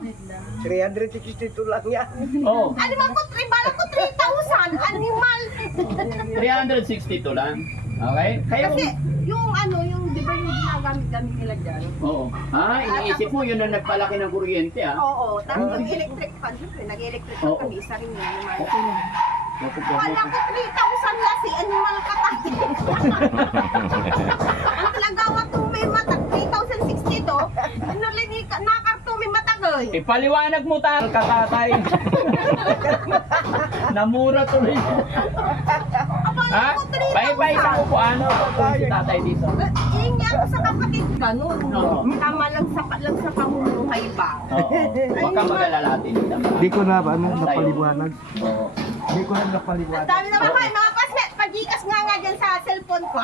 362 lang yan. Oh, Animal ko, bala ko 3,000. Animal. 362 lang. Okay? Kayo, Kasi yung ano, yung di ba yung ginagamit-gamit nila dyan? oo. Ah, iniisip mo yun ang nagpalaki ng kuryente, ah. Oo, tapos yung electric fan, syempre, nag-electric fan Oo. kami, isa rin yun. Okay na. Wala ko 3,000 lang si animal katati. Ang talagawa to may mata, 3,060 to. Nalini ka, nakarto may matagay. Ipaliwanag mo tayo, katatay. Namura tuloy. Ha? Abala ko 3,000. Bye-bye sa upuan. Ano si tatay dito? Iingi ako sa kapatid ganun. Oo. Tama lang sa pamumuhay ba? Oo. Huwag kang mag-alala natin. Di ko na napaliwanag. Oo. Di ko na Ang napaliwanag. dami naman kayo, mga pasmet, pagikas nga dyan sa cellphone ko.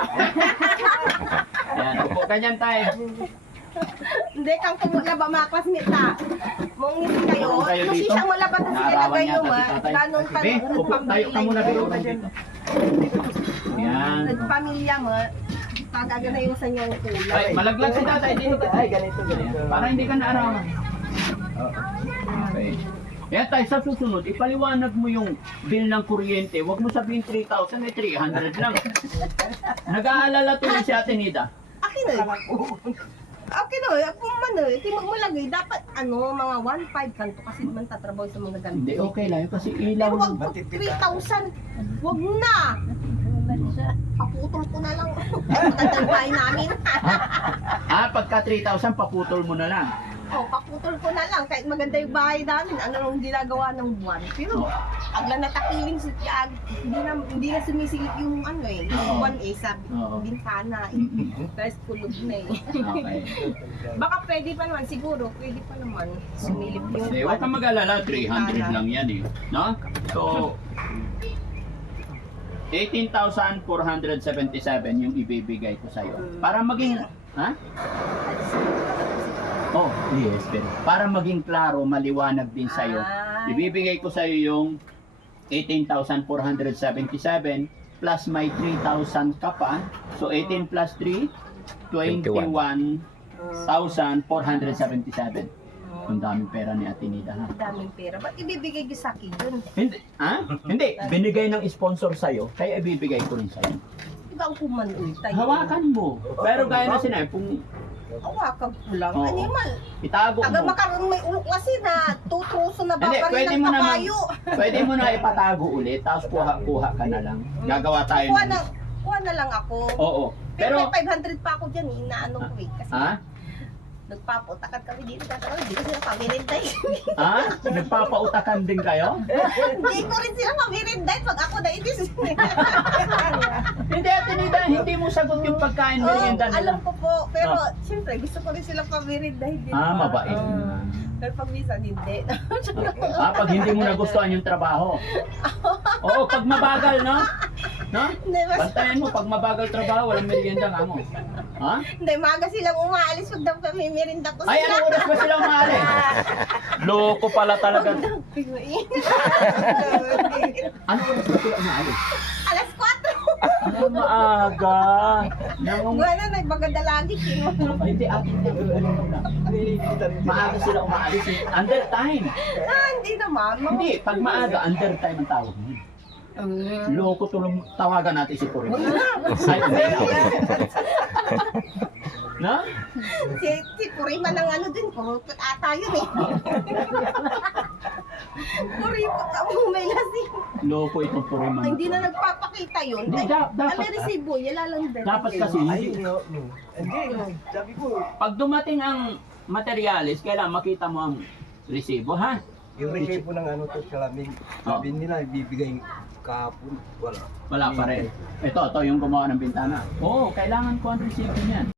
Ayan, upo ka dyan tayo. Hindi kang kumulaba mga pasmet ha. Mong hindi kayo, Kung kayo kasi dito, siyang malabas na sila naarawan kayo yata si ha. tatay. Ganun ka Be, upo tayo ka muna dito. Yan. Nagpamilya mo, pagaganayon sa niyong Ay, kulay. malaglag si tatay dito. Ay, ganito. Para hindi ka naarawan. Okay. Kaya tayo sa susunod, ipaliwanag mo yung bill ng kuryente. Huwag mo sabihin 3,000, 300 lang. Nag-aalala tuloy si Ate Nida. Akin na Akin na kung man timog mo lagay, dapat mga 1,500 kanto kasi naman tatrabaho sa mga ganito. Hindi, okay lang yun kasi ilaw. Pero wag po 3,000, wag na! Paputol ko na lang. Magandang bahay namin. Pagka 3,000, paputol mo na lang. Paputol ko na lang. Kahit maganda yung bahay namin, nung ginagawa ng buwan. Pero, agla natakiling si Tiag, hindi na sumisilip yung yung buwan sabi, Oo. bintana Tapos kulog na Okay. Baka pwede pa naman, siguro, pwede pa naman sumilip yung Kasi huwag kang mag-alala, 300 lang yan eh. No? So, 18,477 yung ibibigay ko sa'yo. Para maging, ha? Oh, yes, pero para maging klaro, maliwanag din sa'yo, ibibigay ko sa'yo yung 18,477 plus may 3,000 ka pa. So, 18 plus 3, 21,477. Ang daming pera ni Ate Nida, ha? daming pera. Ba't ibibigay ko sa akin dun? Hindi, ha? Hindi, binigay ng sponsor sa'yo, kaya ibibigay ko rin sa'yo. Ikaw kumanuy tayo. Hawakan mo. Pero gaya na sinabi, kung Hawakan ko lang. Oo. Animal. itago Taga mo. makaroon may ulok kasi na tutruso na Hindi, babarin pwede ng mo naman, kabayo. pwede mo na ipatago ulit, tapos kuha ka na lang. Gagawa tayo Kuha na lang ako. Oo. Pero Pero, may 500 pa ako dyan, inaano ko Kasi ha? nagpapotakan kami dito. Hindi ko sila pamirintay. Ha? Nagpapautakan din kayo? Hindi ko rin sila pamirintay pag ako na itis. Hindi, Ate Nida, hindi mo sagot yung pagkain merienda nila. Alam ko po. Pero siyempre gusto ko rin sila pamirintay. Mabait. Pero pag minsan hindi. Pag hindi mo nagustuhan yung trabaho. Oo, pag mabagal, no? No? Bantayan mo, pag mabagal trabaho, walang merienda nga mo. Ha? Hindi, maaga silang umaalis pag daw pamimirinda ko sila. Ay, anong oras ba sila umaalis? Loko pala talaga. Anong oras ba sila umaalis? Alas 4. Maaga. Bueno, nagbaganda lagi. Hindi, atin na. Maaga sila umaalis. Under time. Hindi naman. Hindi, pag maaga, under time ang tawag mo. Loko tulong tawagan natin si Puri. Ay, hindi na. No? Si Purima ng din, purupot ata yun Puripot ako may lasing. Loko itong Puri man. Hindi na nagpapakita yun. Hindi, dapat. May resibo, yala lang din. Dapat kasi, Ay, hindi. Sabi ko, pag dumating ang materialis, kailangan makita mo ang resibo, ha? yung resibo ng salamin, sabi nila ibibigay kahapon. Wala. Wala pa rin. Ito yung gumawa ng bintana. Oo, kailangan ko ang resibo niyan.